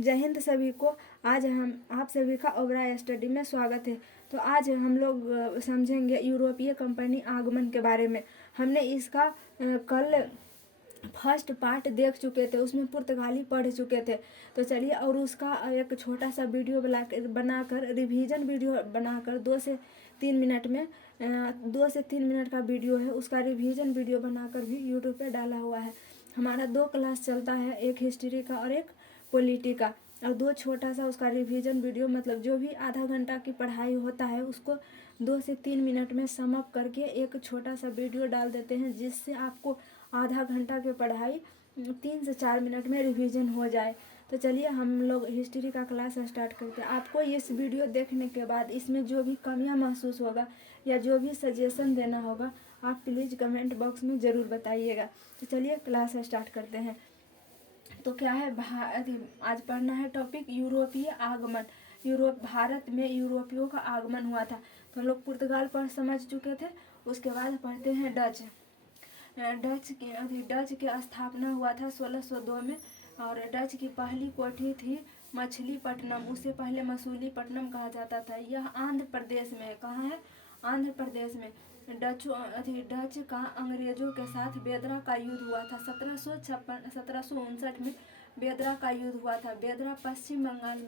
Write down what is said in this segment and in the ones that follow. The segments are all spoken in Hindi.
जय हिंद सभी को। आज हम आप सभी का ओबराय स्टडी में स्वागत है। तो आज हम लोग समझेंगे यूरोपीय कंपनी आगमन के बारे में। हमने इसका कल फर्स्ट पार्ट देख चुके थे, उसमें पुर्तगाली पढ़ चुके थे। तो चलिए, और उसका एक छोटा सा वीडियो बनाकर रिवीजन वीडियो बनाकर 2 से 3 मिनट में 2 से 3 मिनट का वीडियो है, उसका रिवीजन वीडियो बनाकर भी यूट्यूब पे डाला हुआ है। हमारा 2 क्लास चलता है, एक हिस्ट्री का और एक पॉलिटी का, और 2 छोटा सा उसका रिवीजन वीडियो, मतलब जो भी आधा घंटा की पढ़ाई होता है उसको 2 से 3 मिनट में सम अप करके एक छोटा सा वीडियो डाल देते हैं, जिससे आपको आधा घंटा की पढ़ाई 3 से 4 मिनट में रिवीजन हो जाए। तो चलिए हम लोग हिस्ट्री का क्लास स्टार्ट करते हैं। आपको इस वीडियो देखने के बाद इसमें जो भी कमियां महसूस होगा या जो भी सजेशन देना होगा, आप प्लीज़ कमेंट बॉक्स में ज़रूर बताइएगा। तो चलिए क्लास स्टार्ट करते हैं। तो क्या है, आज पढ़ना है टॉपिक यूरोपीय आगमन। भारत में यूरोपियों का आगमन हुआ था। तो हम लोग पुर्तगाल पर समझ चुके थे। उसके बाद पढ़ते हैं डच। डच की स्थापना हुआ था 1602 में, और डच की पहली कोठी थी मछलीपट्टनम। उससे पहले मसूलीपट्टनम कहा जाता था। यह आंध्र प्रदेश में है। कहाँ है? आंध्र प्रदेश में। डच का अंग्रेजों के साथ बेदरा का युद्ध हुआ था 1759 में। बेदरा का युद्ध हुआ था। बेदरा पश्चिम बंगाल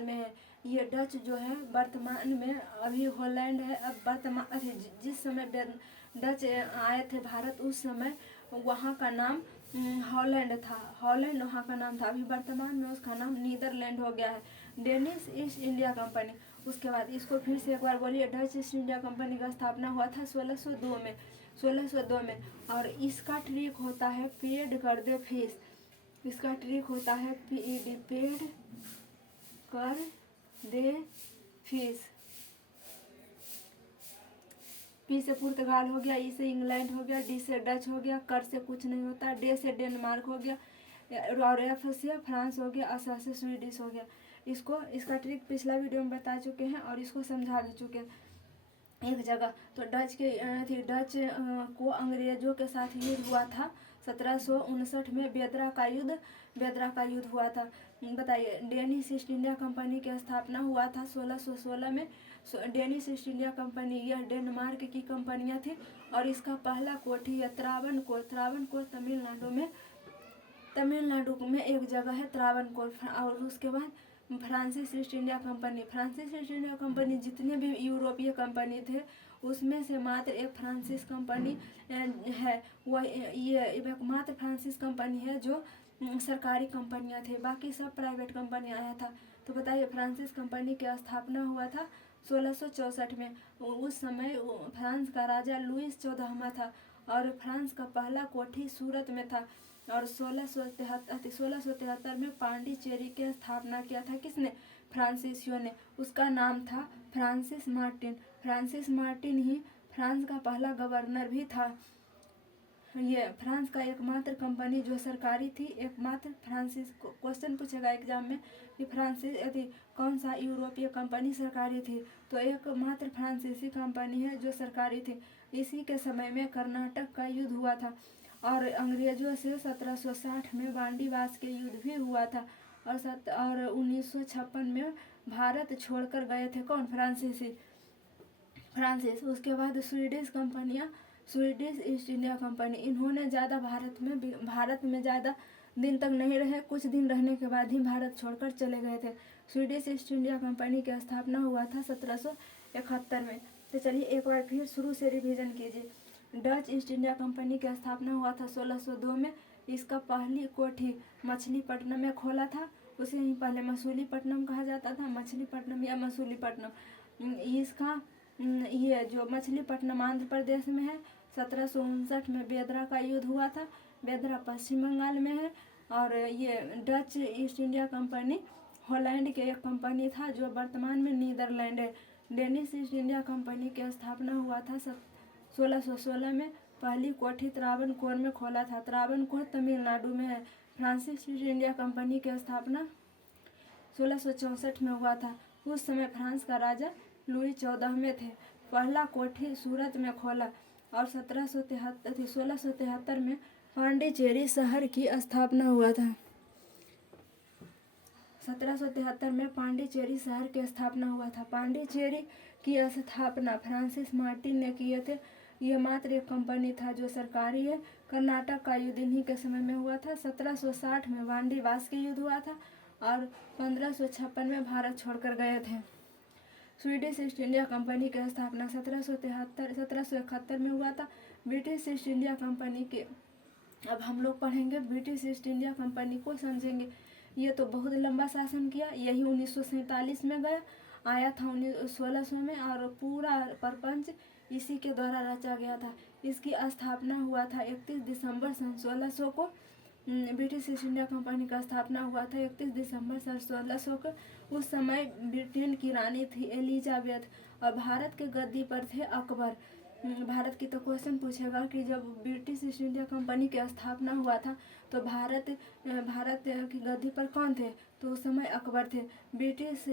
में है। ये डच जो है वर्तमान में अभी हॉलैंड है। अब वर्तमान जिस समय डच आए थे भारत, उस समय वहाँ का नाम हॉलैंड था। हॉलैंड वहाँ का नाम था। अभी वर्तमान में उसका नाम नीदरलैंड हो गया है। Danish east India company. उसके बाद इसको फिर से एक बार बोलिए। डच ईस्ट इंडिया कंपनी का स्थापना हुआ था 1602 में। और इसका ट्रिक होता है पेड कर दे फीस। इसका ट्रिक होता है पेड कर दे फीस। पी से पुर्तगाल हो गया, ई से इंग्लैंड हो गया, डी से डच हो गया, कर से कुछ नहीं होता, डे से डेनमार्क हो गया, और एफ से फ्रांस हो गया, असा से स्वीडिश हो गया। इसका ट्रिक पिछला वीडियो में बता चुके हैं और इसको समझा भी चुके हैं एक जगह। तो डच को अंग्रेजों के साथ युद्ध हुआ था 1759 में। बेदरा का युद्ध हुआ था। बताइए, डेनिश ईस्ट इंडिया कंपनी की स्थापना हुआ था 1616 में। डेनिश ईस्ट इंडिया कंपनी यह डेनमार्क की कंपनियां थी, और इसका पहला कोठी है त्रावणकोर। तमिलनाडु में एक जगह है त्रावणकोर। और उसके बाद फ्रांसिस ईस्ट इंडिया कंपनी जितने भी यूरोपीय कंपनी थे, उसमें से मात्र एक फ्रांसिस कंपनी है। वह ये एकमात्र फ्रांसिस कंपनी है जो सरकारी कंपनियां थे, बाकी सब प्राइवेट कंपनी आया था। तो बताइए, फ्रांसिस कंपनी की स्थापना हुआ था 1664 में। उस समय फ्रांस का राजा लुईस 14वां था, और फ्रांस का पहला कोठी सूरत में था। और 1673 में पांडिचेरी की स्थापना किया था किसने? फ्रांसिसियो ने। उसका नाम था फ्रांसिस मार्टिन ही फ्रांस का पहला गवर्नर भी था। ये फ्रांस का एकमात्र कंपनी जो सरकारी थी, एकमात्र फ्रांसिस। क्वेश्चन पूछेगा एग्जाम में कि फ्रांसिस कौन सा यूरोपीय कंपनी सरकारी थी, तो एकमात्र फ्रांसीसी कंपनी है जो सरकारी थी। इसी के समय में कर्नाटक का युद्ध हुआ था, और अंग्रेजों से 1760 में बांडीवास के युद्ध भी हुआ था। और 1956 में भारत छोड़कर गए थे कौन? फ्रांसिस। उसके बाद स्वीडिश ईस्ट इंडिया कंपनी। इन्होंने ज़्यादा भारत में ज़्यादा दिन तक नहीं रहे, कुछ दिन रहने के बाद ही भारत छोड़कर चले गए थे। स्वीडिश ईस्ट इंडिया कंपनी की स्थापना हुआ था 1771 में। तो चलिए एक बार फिर शुरू से रिवीजन कीजिए। डच ईस्ट इंडिया कंपनी की स्थापना हुआ था 1602 में। इसका पहली कोठी मछलीपट्टनम में खोला था। उसे ही पहले मसूलीपट्टनम कहा जाता था, मछलीपट्टनम या मसूलीपट्टनम। इसका ये जो मछलीपट्टनम आंध्र प्रदेश में है। 1759 में बेदरा का युद्ध हुआ था। बेदरा पश्चिम बंगाल में है। और ये Dutch east India company Holland के एक कंपनी था जो वर्तमान में नीदरलैंड है। डेनिश ईस्ट इंडिया कंपनी की स्थापना हुआ था 1616 में। पहली कोठी त्रावणकोर में खोला था। त्रावणकोर तमिलनाडु में है। फ्रांसिस ईस्ट इंडिया कंपनी की स्थापना 1664 में हुआ था। उस समय फ्रांस का राजा लुई 14वें थे। पहला कोठी सूरत में खोला, और 1673 में पांडिचेरी शहर की स्थापना हुआ था। 1773 में पांडिचेरी शहर की स्थापना हुआ था। पांडिचेरी की स्थापना फ्रांसिस मार्टिन ने किए थे। यह मात्र एक कंपनी था जो सरकारी है। कर्नाटक का युद्ध इन्हीं के समय में हुआ था। 1760 में वांडी वास्की युद्ध हुआ था और 1556 में भारत छोड़कर गए थे। स्वीडिश ईस्ट इंडिया कंपनी की स्थापना 1771 में हुआ था। ब्रिटिश ईस्ट इंडिया कंपनी के अब हम लोग पढ़ेंगे, ब्रिटिश ईस्ट इंडिया कंपनी को समझेंगे। ये तो बहुत लंबा शासन किया। यही 1947 में आया था 1600 में, और पूरा प्रपंच इसी के द्वारा रचा गया था। इसकी स्थापना हुआ था 31 दिसंबर सन 1600 को। ब्रिटिश ईस्ट इंडिया कंपनी का स्थापना हुआ था 31 दिसंबर सन 1600 को। उस समय ब्रिटेन की रानी थी एलिजाबेथ और भारत के गद्दी पर थे अकबर। भारत की तो क्वेश्चन पूछेगा कि जब ब्रिटिश ईस्ट इंडिया कंपनी की स्थापना हुआ था तो भारत की गद्दी पर कौन थे, तो उस समय अकबर थे। ब्रिटिश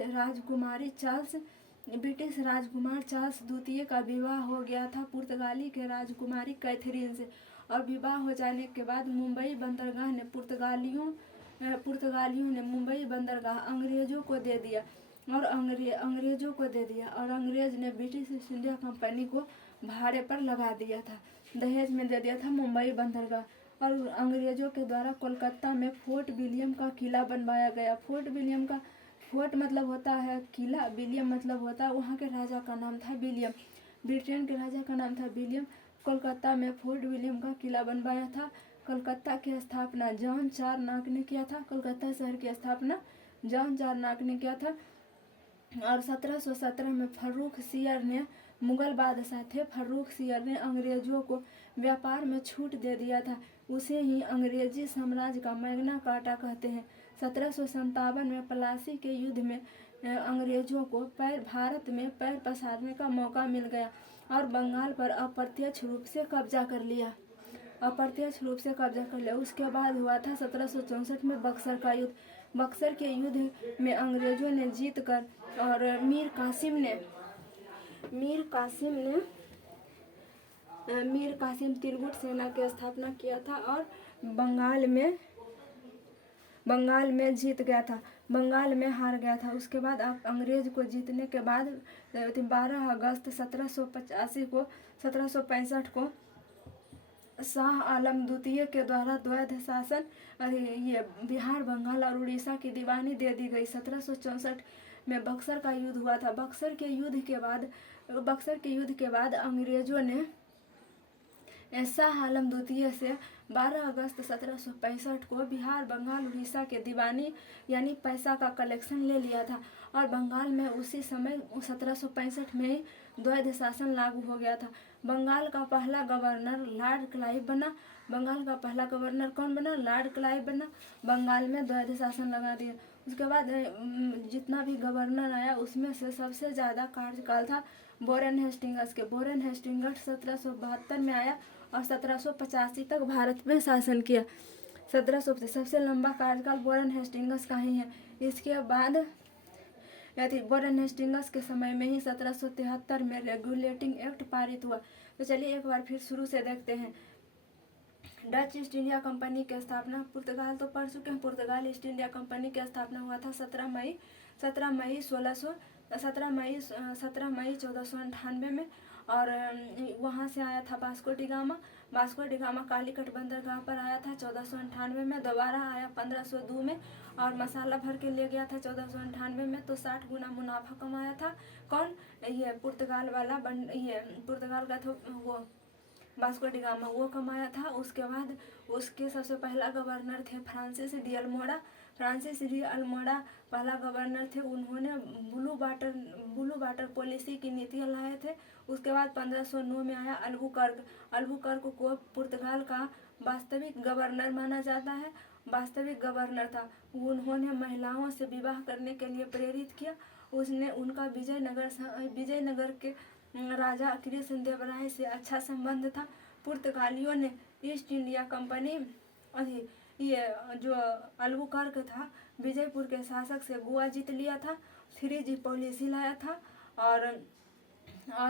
राजकुमार चार्ल्स द्वितीय का विवाह हो गया था पुर्तगाली के राजकुमारी कैथरीन से, और विवाह हो जाने के बाद मुंबई बंदरगाह ने पुर्तगालियों ने मुंबई बंदरगाह अंग्रेजों को दे दिया और अंग्रेज ने ब्रिटिश ईस्ट इंडिया कंपनी को भाड़े पर लगा दिया था, दहेज में दे दिया था मुंबई बंदरगाह। और अंग्रेजों के द्वारा कोलकाता में फोर्ट विलियम का किला बनवाया गया। फोर्ट मतलब होता है किला, विलियम मतलब होता है वहाँ के राजा का नाम था विलियम, ब्रिटेन के राजा का नाम था विलियम। कोलकाता में फोर्ट विलियम का किला बनवाया था। कलकत्ता की स्थापना जॉन चारनॉक ने किया था। कलकत्ता शहर की स्थापना जॉन चारनॉक ने किया था। और 1717 में फर्रुख सियर ने, मुगल बादशाह थे फर्रुख सियर ने, अंग्रेजों को व्यापार में छूट दे दिया था। उसे ही अंग्रेजी साम्राज्य का मैग्ना कार्टा कहते हैं। 1757 में प्लासी के युद्ध में अंग्रेजों को भारत में पैर पसारने का मौका मिल गया और बंगाल पर अप्रत्यक्ष रूप से कब्जा कर लिया। उसके बाद हुआ था 1764 में बक्सर का युद्ध। बक्सर के युद्ध में अंग्रेजों ने जीत कर और मीर कासिम तिलगुट सेना की स्थापना किया था और बंगाल में जीत गया था, बंगाल में हार गया था। उसके बाद अंग्रेज को जीतने के बाद 12 अगस्त 1765 को शाह आलम द्वितीय के द्वारा द्वैध शासन ये बिहार, बंगाल और उड़ीसा की दीवानी दे दी गई। 1764 में बक्सर का युद्ध हुआ था। बक्सर के युद्ध के बाद अंग्रेजों ने शाह आलम द्वितीय से 12 अगस्त 1765 को बिहार, बंगाल, उड़ीसा के दीवानी यानी पैसा का कलेक्शन ले लिया था और बंगाल में उसी समय 1765 में ही द्वैध शासन लागू हो गया था। बंगाल का पहला गवर्नर लॉर्ड क्लाइव बना। बंगाल का पहला गवर्नर कौन बना? लॉर्ड क्लाइव बना। बंगाल में द्वैध शासन लगा दिया। उसके बाद जितना भी गवर्नर आया उसमें से सबसे ज़्यादा कार्यकाल था वॉरेन हेस्टिंग्स के। वॉरेन हेस्टिंग्स 1772 में आया और 1785 तक भारत में शासन किया। 1700 सबसे लंबा कार्यकाल वॉरेन हेस्टिंग्स का ही है। इसके बाद वॉरेन हेस्टिंग्स के समय में ही 1773 में रेगुलेटिंग एक्ट पारित हुआ। तो चलिए एक बार फिर शुरू से देखते हैं। डच ईस्ट इंडिया कंपनी की स्थापना, पुर्तगाल तो पढ़ चुके हैं। पुर्तगाल ईस्ट इंडिया कंपनी की स्थापना हुआ था 17 मई 1498 में और वहाँ से आया था वास्को डी गामा कालीकट बंदरगाह पर आया था 1498 में। दोबारा आया 1502 में और मसाला भर के ले गया था 1498 में। तो 60 गुना मुनाफा कमाया था कौन? ये पुर्तगाल वाला पुर्तगाल का था वो वास्को डी गामा, वो कमाया था। उसके बाद उसके सबसे पहला गवर्नर थे फ्रांसिस डी अल्मोड़ा पहला गवर्नर थे। उन्होंने ब्लू वाटर पॉलिसी की नीतियाँ लाए थे। उसके बाद 1509 में आया अल्बुकर्क को पुर्तगाल का वास्तविक गवर्नर माना जाता है, वास्तविक गवर्नर था। उन्होंने महिलाओं से विवाह करने के लिए प्रेरित किया। उनका विजयनगर के राजा कृष्ण देव राय से अच्छा संबंध था। पुर्तगालियों ने ईस्ट इंडिया कंपनी ये जो अल्बुकर्क था विजयपुर के शासक से गोवा जीत लिया था। 3G पॉलिसी लाया था और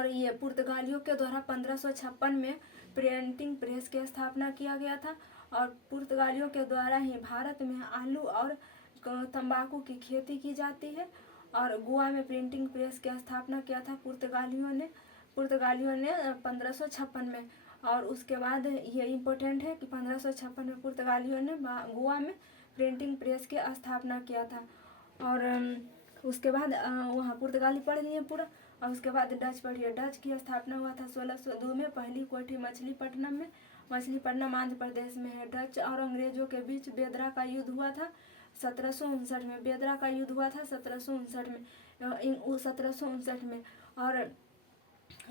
ये पुर्तगालियों के द्वारा 1556 में प्रिंटिंग प्रेस की स्थापना किया गया था और पुर्तगालियों के द्वारा ही भारत में आलू और तंबाकू की खेती की जाती है। और गोवा में प्रिंटिंग प्रेस की स्थापना किया था पुर्तगालियों ने 1556 में। और उसके बाद ये इम्पोर्टेंट है कि 1556 में पुर्तगालियों ने गोवा में प्रिंटिंग प्रेस की स्थापना किया था। और उसके बाद वहाँ पुर्तगाली पढ़ लिए पूरा। और उसके बाद डच पढ़िए। डच की स्थापना हुआ था 1602 में। पहली कोठी मछलीपट्टनम में, मछलीपट्टनम आंध्र प्रदेश में है। डच और अंग्रेजों के बीच बेदरा का युद्ध हुआ था 1759 में। बेदरा का युद्ध हुआ था 1759 में 1759 में। और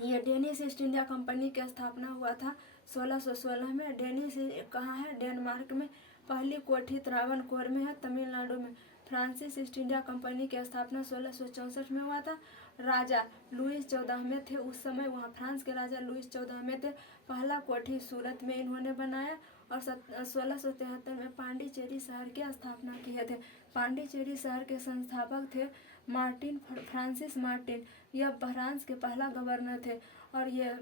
ये डेनिश ईस्ट इंडिया कंपनी की स्थापना हुआ था 1616 में। डेनिश कहाँ है? डेनमार्क में। पहली कोठी त्रावणकोर में है, तमिलनाडु में। फ्रांसीस ईस्ट इंडिया कंपनी की स्थापना 1664 में हुआ था। राजा लुईस 14 में थे उस समय, वहाँ फ्रांस के राजा लुईस 14 में थे। पहला कोठी सूरत में इन्होंने बनाया। और 1673 में पांडिचेरी शहर की स्थापना किए थे। पांडिचेरी शहर के संस्थापक थे मार्टिन, फ्रांसिस मार्टिन। यह फ्रांस के पहला गवर्नर थे। और ये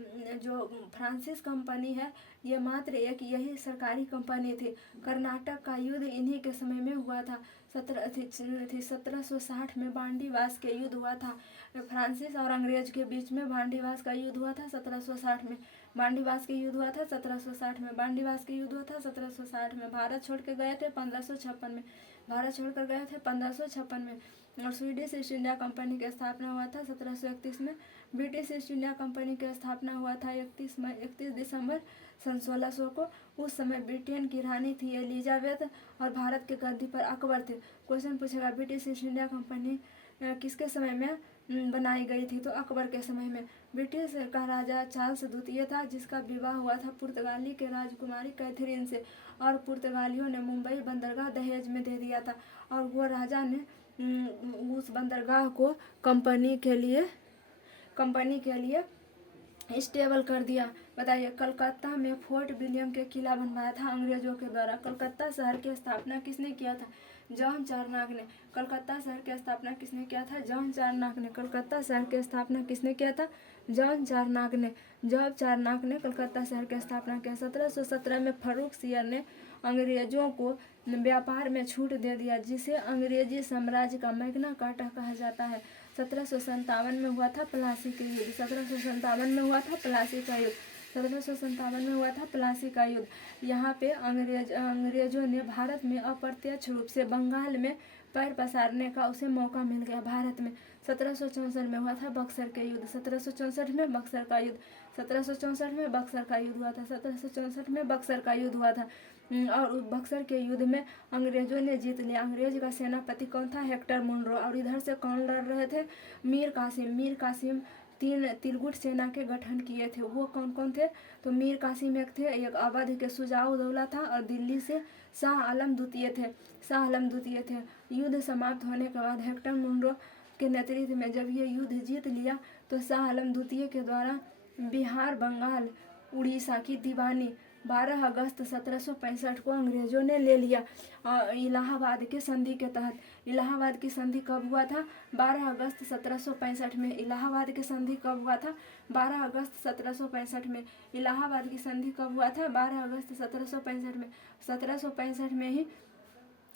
जो फ्रांसिस कंपनी है ये मात्र एक यही सरकारी कंपनी थी। कर्नाटक का युद्ध इन्हीं के समय में हुआ था। 1760 में बांडीवास के युद्ध हुआ था। फ्रांसिस और अंग्रेज के बीच में बांडीवास का युद्ध हुआ था 1760 में। बांडीवास के युद्ध हुआ था 1760 में। बांडीवास के युद्ध हुआ था 1760 में। भारत छोड़ के गए थे 1556 में। भारत छोड़कर गए थे 1556 में। और स्वीडिश ईस्ट इंडिया कंपनी की स्थापना हुआ था 1731 में। ब्रिटिश ईस्ट इंडिया कंपनी की स्थापना हुआ था 31 दिसंबर सन 1600 को। उस समय ब्रिटेन की रानी थी एलिजाबेथ और भारत के गद्दी पर अकबर थे। क्वेश्चन पूछेगा ब्रिटिश ईस्ट इंडिया कंपनी किसके समय में बनाई गई थी? तो अकबर के समय में। ब्रिटिश का राजा चार्ल्स द्वितीय था जिसका विवाह हुआ था पुर्तगाली के राजकुमारी कैथरीन से। और पुर्तगालियों ने मुंबई बंदरगाह दहेज में दे दिया था। और वो राजा ने उस बंदरगाह को कंपनी के लिए स्टेबल कर दिया। बताइए, कलकत्ता में फोर्ट विलियम के किला बनवाया था अंग्रेजों के द्वारा। कलकत्ता शहर की स्थापना किसने किया था? जॉन चारनाक ने। कलकत्ता शहर की स्थापना किसने किया था? जॉन चारनाक ने। कलकत्ता शहर की स्थापना किसने किया था? जॉन चारनाक ने। जॉन चारनाक ने कलकत्ता शहर की स्थापना किया। 1717 में फर्रुख सियर ने अंग्रेजों को व्यापार में छूट दे दिया जिसे अंग्रेजी साम्राज्य का मैग्ना कार्टा कहा जाता है। 1757 में हुआ था प्लासी का युद्ध। 1757 में हुआ था प्लासी का युद्ध। 1757 में हुआ था प्लासी का युद्ध। यहाँ पे अंग्रेजों ने भारत में अप्रत्यक्ष रूप से बंगाल में पैर पसारने का उसे मौका मिल गया। भारत में 1764 में हुआ था बक्सर के युद्ध। 1764 में बक्सर का युद्ध। 1764 में बक्सर का युद्ध हुआ था। 1764 में बक्सर का युद्ध हुआ था। और बक्सर के युद्ध में अंग्रेजों ने जीत लिया। अंग्रेज का सेनापति कौन था? Hector Munro. और इधर से कौन लड़ रहे थे? मीर कासिम 3 तिलगुट सेना के गठन किए थे। वो कौन कौन थे? तो मीर कासिम एक थे, एक अवध के शुजाउद्दौला था और दिल्ली से शाह आलम द्वितीय थे। युद्ध समाप्त होने के बाद हेक्टर मुनरो के नेतृत्व में जब ये युद्ध जीत लिया तो शाह आलम द्वितीय के द्वारा बिहार, बंगाल, उड़ीसा की दीवानी 12 अगस्त 1765 को अंग्रेजों ने ले लिया। इलाहाबाद के संधि के तहत। इलाहाबाद की संधि कब हुआ था? 12 अगस्त 1765 में। इलाहाबाद की संधि कब हुआ था? 12 अगस्त 1765 में। इलाहाबाद की संधि कब हुआ था? 12 अगस्त 1765 में। 1765 में ही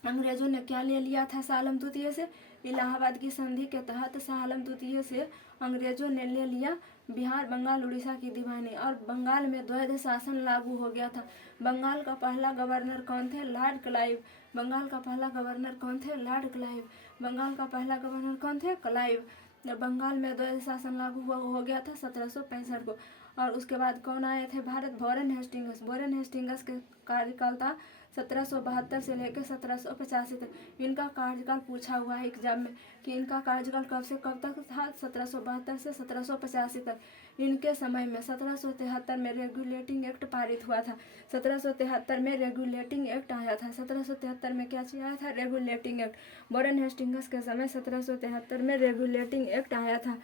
अंग्रेजों ने क्या ले लिया था शाह आलम द्वितीय से? इलाहाबाद की संधि के तहत शाह आलम द्वितीय से अंग्रेजों ने ले लिया बिहार, बंगाल, उड़ीसा की दीवानी। और बंगाल में द्वैध शासन लागू हो गया था। बंगाल का पहला गवर्नर कौन थे? Lord Clive. बंगाल का पहला गवर्नर कौन थे? Lord Clive. बंगाल का पहला गवर्नर कौन थे? क्लाइव। बंगाल में द्वैध शासन लागू हो गया था 1765 को। और उसके बाद कौन आए थे Bharat? Warren Hastings. Warren Hastings के कार्यकाल था 1772 से लेकर 1785 तक। इनका कार्यकाल पूछा हुआ है एग्जाम में कि इनका कार्यकाल कब से कब तक था? 1772 से 1785 तक। इनके समय में 1773 में रेगुलेटिंग एक्ट पारित हुआ था। 1773 में रेगुलेटिंग एक्ट आया था। 1773 में क्या चीज आया था? Regulating act. वॉरेन हेस्टिंग्स के समय 1773 में रेगुलेटिंग एक्ट आया था।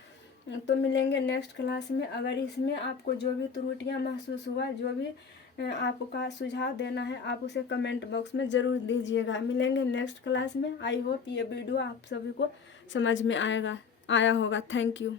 तो मिलेंगे नेक्स्ट क्लास में। अगर इसमें आपको जो भी त्रुटियां महसूस हुआ, जो भी आपका सुझाव देना है, आप उसे कमेंट बॉक्स में ज़रूर दीजिएगा। मिलेंगे नेक्स्ट क्लास में। आई होप ये वीडियो आप सभी को समझ में आया होगा। Thank you.